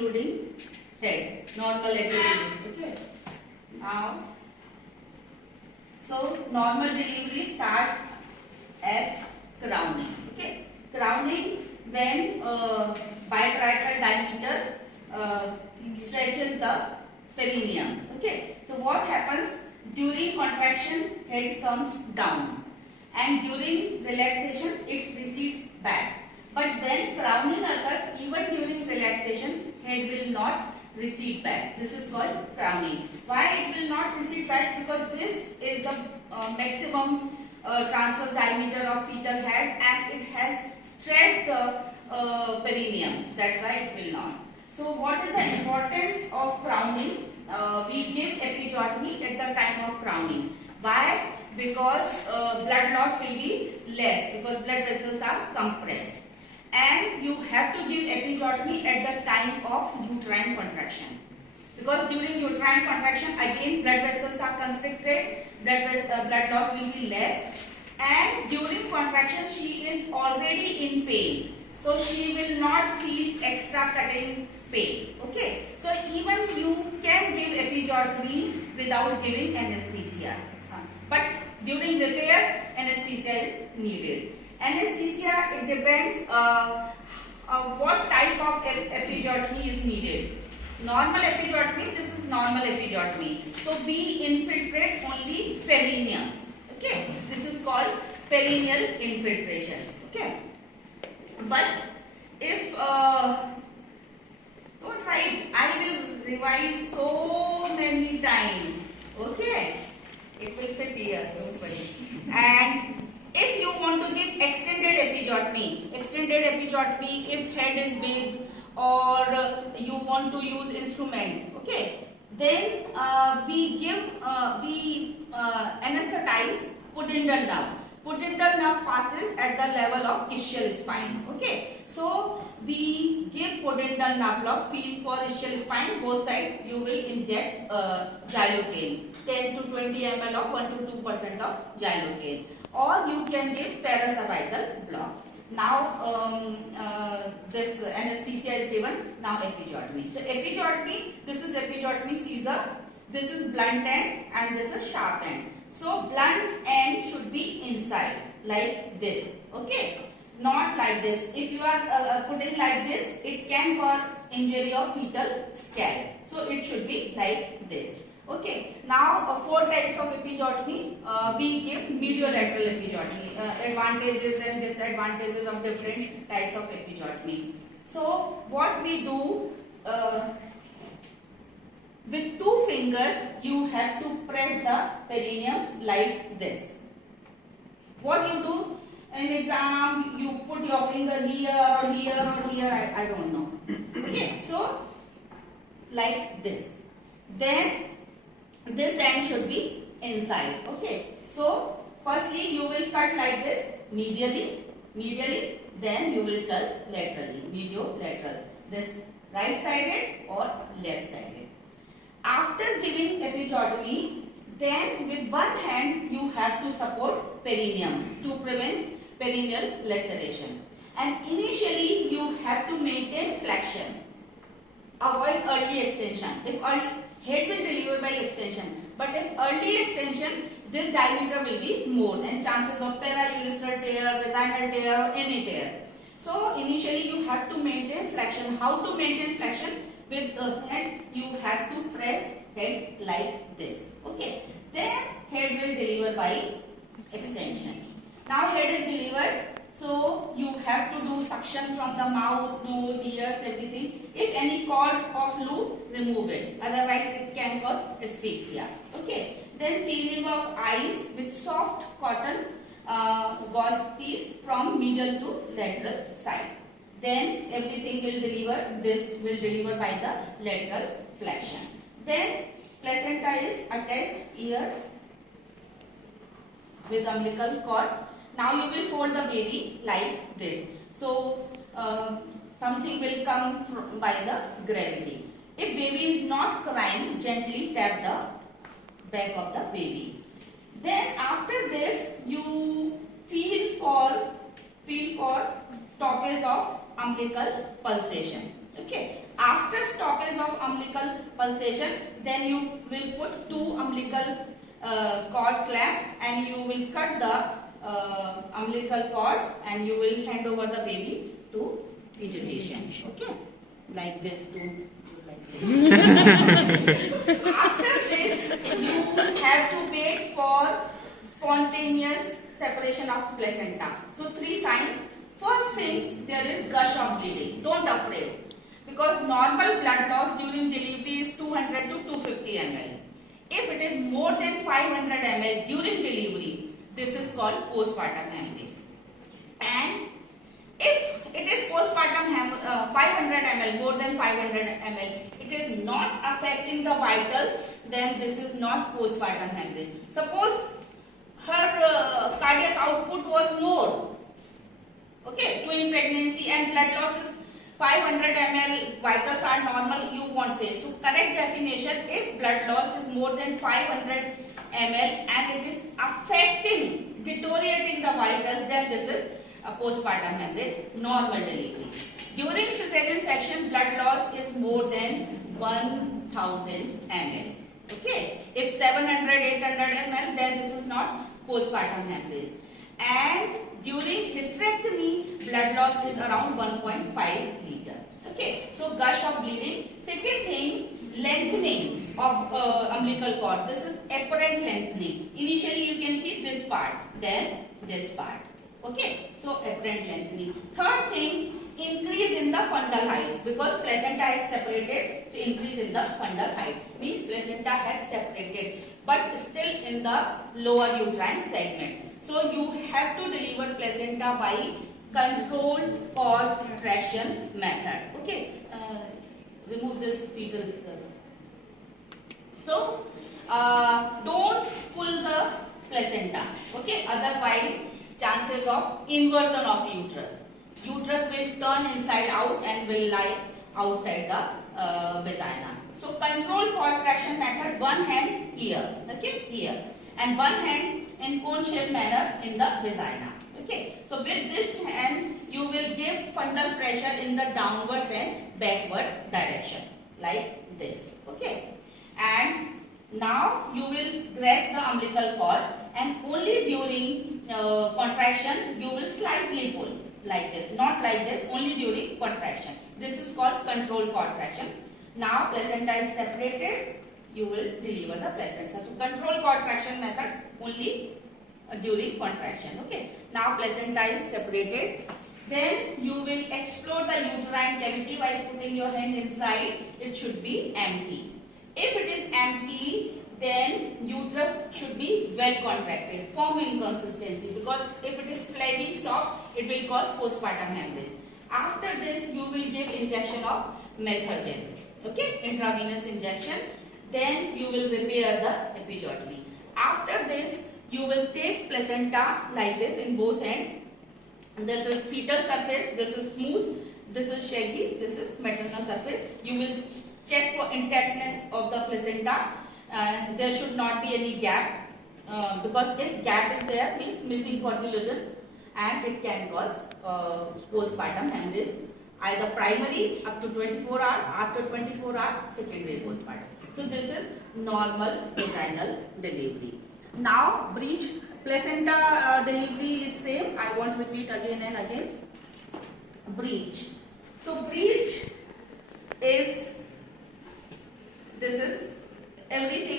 including head, normal delivery. Okay. Now, so normal delivery start at crowning. Okay. Crowning when biparietal diameter stretches the perineum. Okay. So what happens during contraction? Head comes down, and during relaxation it recedes back. But when crowning occurs, even during relaxation, head will not recede back. This is called crowning. Why it will not recede back? Because this is the maximum transverse diameter of fetal head, and it has stretched the perineum. That's why it will not. So what is the importance of crowning? We give episiotomy at the time of crowning. Why? Because blood loss will be less, because blood vessels are compressed. And you have to give episiotomy at the time of uterine contraction, because during uterine contraction again blood vessels are constricted, blood loss will be less, and during contraction she is already in pain, so she will not feel extra cutting pain. Okay, so even you can give episiotomy without giving anesthesia, but during repair anesthesia is needed. Anesthesia, it depends what type of episiotomy is needed. Normal episiotomy, this is normal episiotomy. So we infiltrate only perineum. Okay, this is called perineal infiltration. Okay, but if don't write, I will revise so many times. Okay, it will fit here. Don't worry. And if you want to give extended episiotomy if head is big or you want to use instrument, okay, then we anesthetize pudendal nerve. Pudendal nerve passes at the level of ischial spine. Okay, so we give pudendal nerve block, feel for ischial spine, both sides you will inject xylocaine, 10 to 20 ml of 1 to 2% of xylocaine. Or you can give paracervical block. Now this anesthesia is given. Now episiotomy. So episiotomy, this is episiotomy Caesar, this is blunt end and this is sharp end. So blunt end should be inside like this. Okay, not like this. If you are putting like this, it can cause injury of fetal scalp. So it should be like this. Okay, now 4 types of episiotomy. We give mediolateral episiotomy, advantages and disadvantages of different types of episiotomy. So what we do, with 2 fingers you have to press the perineum like this. What you do in exam, you put your finger here or here or here, I don't know. Okay, so like this. Then this end should be inside. Okay, so firstly you will cut like this, medially, then you will cut laterally, mediolateral, this right sided or left sided. After giving episiotomy, then with one hand you have to support perineum to prevent perineal laceration, and initially you have to maintain flexion, avoid early extension. If early, head will deliver by extension, but if early extension, this diameter will be more and chances of paraurethral tear, vaginal tear or any tear. So initially you have to maintain flexion. How to maintain flexion? With the hands you have to press head like this. Okay, then head will deliver by extension. Now head is delivered, so you have to do suction from the mouth, nose, ears, everything. If any cord or fluid, remove it. Otherwise it can cause asphyxia. Okay. Then cleaning of eyes with soft cotton gauze piece from middle to lateral side. Then everything will deliver. This will deliver by the lateral flexion. Then placenta is attached here with umbilical cord. Now you will hold the baby like this. So something will come by the gravity. If baby is not crying, gently tap the back of the baby. Then after this, you feel for stoppage of umbilical pulsation. Okay. After stoppage of umbilical pulsation, then you will put 2 umbilical cord clamp and you will cut the umbilical cord and you will hand over the baby to pediatrician. Okay, like this too. After this, you have to wait for spontaneous separation of placenta. So 3 signs. First thing, there is gush of bleeding. Don't afraid, because normal blood loss during delivery is 200 to 250 ml. If it is more than 500 ml during delivery, this is called postpartum hemorrhage. And if it is postpartum 500 ml, more than 500 ml, it is not affecting the vitals, then this is not postpartum hemorrhage. Suppose her cardiac output was more, okay, twin pregnancy and blood loss is 500 ml, vitals are normal, you won't say. So correct definition, if blood loss is more than 500 ml and it is affecting, deteriorating the vitals, then this is a postpartum hemorrhage, normal delivery. During cesarean section, blood loss is more than 1000 ml. Okay, if 700, 800 ml, then this is not postpartum hemorrhage. And during hysterectomy, blood loss is around 1.5 liter. Okay, so gush of bleeding. Second thing, lengthening of umbilical cord. This is apparent lengthening. Initially, you can see this part, then this part. Okay, so apparent lengthening. Third thing, increase in the fundal height, because placenta is separated. So increase in the fundal height means placenta has separated, but still in the lower uterine segment. So you have to deliver placenta by controlled contraction method. Okay, remove this fetal skirt. So don't pull the placenta. Okay, otherwise chances of inversion of uterus. Uterus will turn inside out and will lie outside the vagina. So controlled contraction method, one hand here, okay, here, and one hand in cone shaped manner in the vagina. Okay, so with this hand you will give fundal pressure in the downwards and backward direction like this. Okay, and now you will grasp the umbilical cord and only during contraction you will slightly pull like this, not like this, only during contraction. This is called controlled contraction. Now placenta is separated, you will deliver the placenta. So controlled contraction method only during contraction. Okay, now placenta is separated, then you will explore the uterine cavity by putting your hand inside. It should be empty. If it is empty, then uterus should be well contracted, firm inconsistency, because if it is flabby, soft, it will cause postpartum hemorrhage. After this, you will give injection of methergin, okay, intravenous injection. Then you will repair the episiotomy. After this, you will take placenta like this in both hands. This is fetal surface, this is smooth, this is shaggy, this is maternal surface. You will check for intactness of the placenta. There should not be any gap, because if gap is there, means missing coagulation, and it can cause postpartum hemorrhage, either primary up to 24 hours, after 24 hours secondary postpartum. So this is normal vaginal delivery. Now breech placenta delivery is same. I won't repeat again and again. Breech. So breech is, this is everything